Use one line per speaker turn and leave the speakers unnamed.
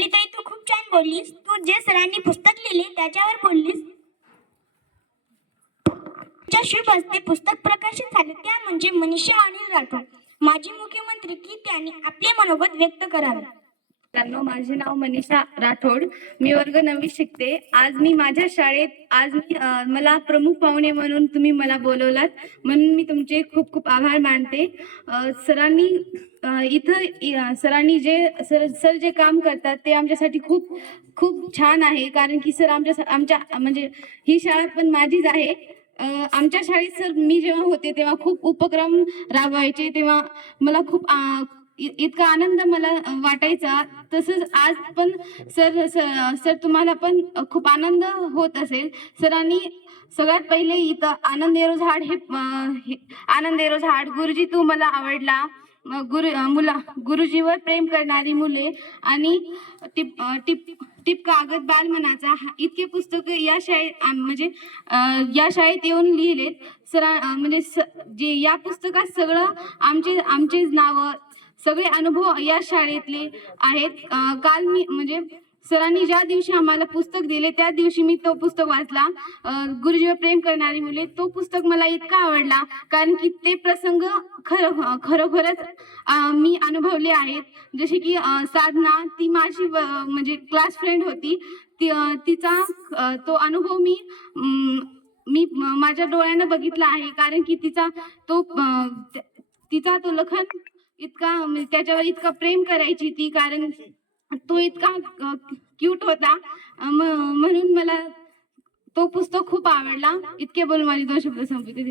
ताई तू खूप छान बोललीस. तू जे सरांनी पुस्तक लिहिले त्याच्यावर बोललीस. च्या शुभ हस्ते पुस्तक प्रकाशित झाले. त्या म्हणजे मनीषा अनिल राठोड. माजी मुख्यमंत्री की त्यांनी आपले मनोगत व्यक्त करावे.
मित्रांनो माझे नाव मनीषा राठोड. मी वर्ग नववी शिकते. आज मी माझ्या शाळेत आज मी मला प्रमुख पाहुणे म्हणून तुम्ही मला बोलवलात. म्हणून मी तुमचे खूप खूप आभार मानते. सरांनी इथं सरांनी जे सर सर जे काम करतात ते आमच्यासाठी खूप खूप छान आहे. कारण की सर आमच्या आमच्या म्हणजे ही शाळा पण माझीच आहे. आमच्या शाळेत सर मी जेव्हा होते तेव्हा खूप उपक्रम राबवायचे. तेव्हा मला खूप इतका आनंद मला वाटायचा. तसंच आज पण सर सर सर तुम्हाला पण खूप आनंद होत असेल. सरांनी सगळ्यात पहिले इथं आनंद एरो झाड हे हे- आनंद एरो झाड गुरुजी तू मला आवडला. गुरु मुला गुरुजीवर प्रेम करणारी मुले आणि टिप टिप टिप कागद बालमनाचा हा- इतके पुस्तक या शाळेत आम- म्हणजे या शाळेत येऊन लिहिलेत. सरा म्हणजे स- जे या पुस्तकात सगळं आमचे आमचे नावं सगळे अनुभव या शाळेतले आहेत. काल मी म्हणजे सरांनी ज्या दिवशी आम्हाला पुस्तक दिले त्या दिवशी मी तो पुस्तक वाचला. गुरुजीवर प्रेम करणारी मुले तो पुस्तक मला इतका आवडला कारण की ते प्रसंग खर खरोखरच मी अनुभवले आहेत. जसे की साधना ती माझी म्हणजे क्लास फ्रेंड होती. ती तिचा तो अनुभव मी मी माझ्या डोळ्यानं बघितला आहे. कारण की तिचा तो तिचा तो लखन इतका, त्याच्यावर इतका प्रेम करायची ती, कारण तो इतका क्यूट होता. म्हणून मला तो पुस्तक खूप आवडला. इतके बोलून माझे दोन शब्द संपवते.